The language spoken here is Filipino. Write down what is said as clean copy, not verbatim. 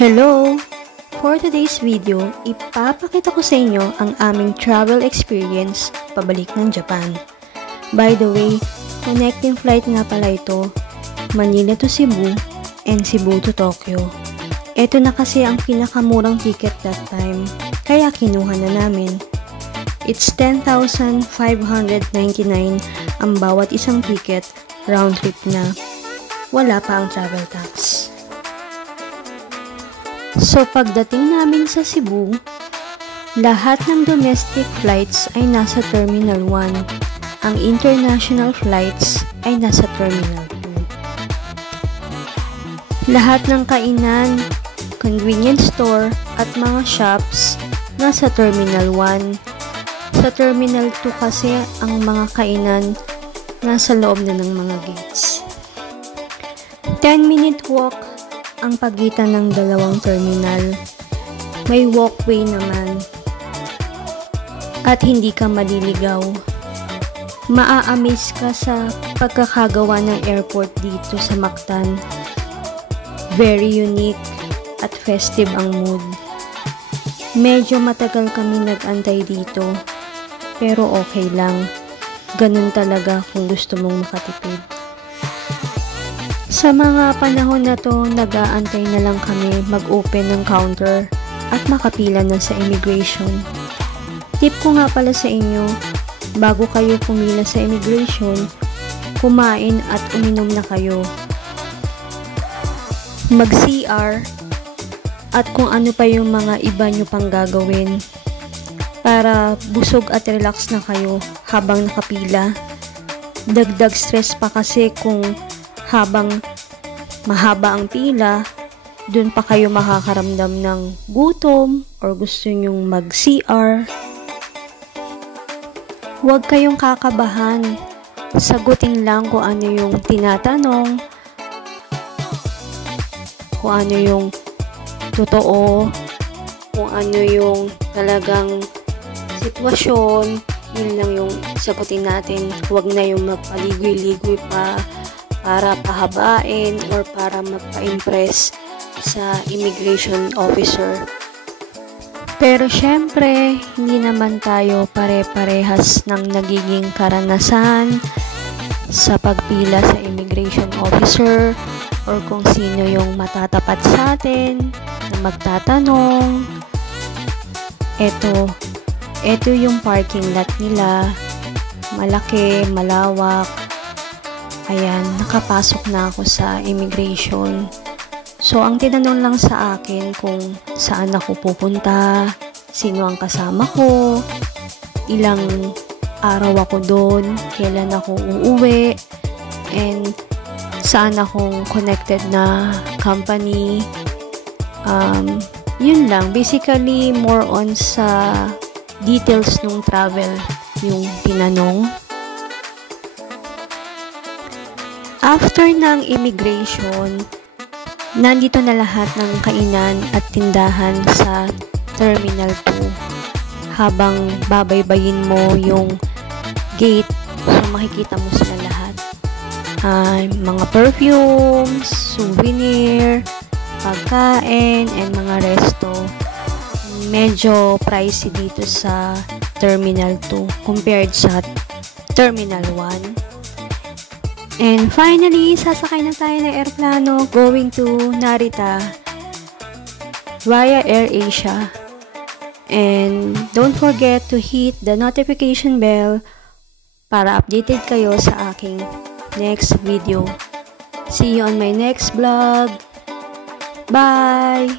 Hello! For today's video, ipapakita ko sa inyo ang aming travel experience pabalik ng Japan. By the way, connecting flight nga pala ito, Manila to Cebu and Cebu to Tokyo. Ito na kasi ang pinakamurang ticket that time, kaya kinuha na namin. It's 10,599 ang bawat isang ticket, round trip na. Wala pa ang travel tax. So pagdating namin sa Cebu, lahat ng domestic flights ay nasa Terminal 1. Ang international flights ay nasa Terminal 2. Lahat ng kainan, convenience store at mga shops nasa Terminal 1. Sa Terminal 2 kasi ang mga kainan nasa loob na ng mga gates. 10-minute walk ang pagitan ng dalawang terminal. May walkway naman. At hindi ka maliligaw. Maa-amaze ka sa pagkakagawa ng airport dito sa Mactan. Very unique at festive ang mood. Medyo matagal kami nag-antay dito. Pero okay lang. Ganun talaga kung gusto mong makatipid. Sa mga panahon na to, nag-aantay na lang kami mag-open ng counter at makapila na sa immigration. Tip ko nga pala sa inyo, bago kayo pumila sa immigration, kumain at uminom na kayo. Mag-CR at kung ano pa yung mga iba nyo pang gagawin para busog at relax na kayo habang nakapila. Dagdag stress pa kasi kung habang mahaba ang pila, dun pa kayo makakaramdam ng gutom or gusto nyong mag-CR. Huwag kayong kakabahan. Sagutin lang kung ano yung tinatanong, kung ano yung totoo, kung ano yung talagang sitwasyon. Yun lang yung sagutin natin. Huwag na yung magpaligoy-ligoy pa para pahabain or para magpa-impress sa immigration officer. Pero syempre, hindi naman tayo pare-parehas ng nagiging karanasan sa pagpila sa immigration officer or kung sino yung matatapat sa atin na magtatanong. Ito yung parking lot nila. Malaki, malawak. Ayan, nakapasok na ako sa immigration. So, ang tinanong lang sa akin kung saan ako pupunta, sino ang kasama ko, ilang araw ako doon, kailan ako uuwi, and saan akong connected na company. Yun lang. Basically, more on sa details ng travel yung tinanong. After ng immigration, nandito na lahat ng kainan at tindahan sa Terminal 2. Habang babaybayin mo yung gate, so makikita mo sila lahat. Mga perfumes, souvenir, pagkain, and mga resto. Medyo pricey dito sa Terminal 2 compared sa Terminal 1. And finally, sasakay na tayo ng airplano going to Narita via AirAsia. And don't forget to hit the notification bell para updated kayo sa aking next video. See you on my next vlog. Bye!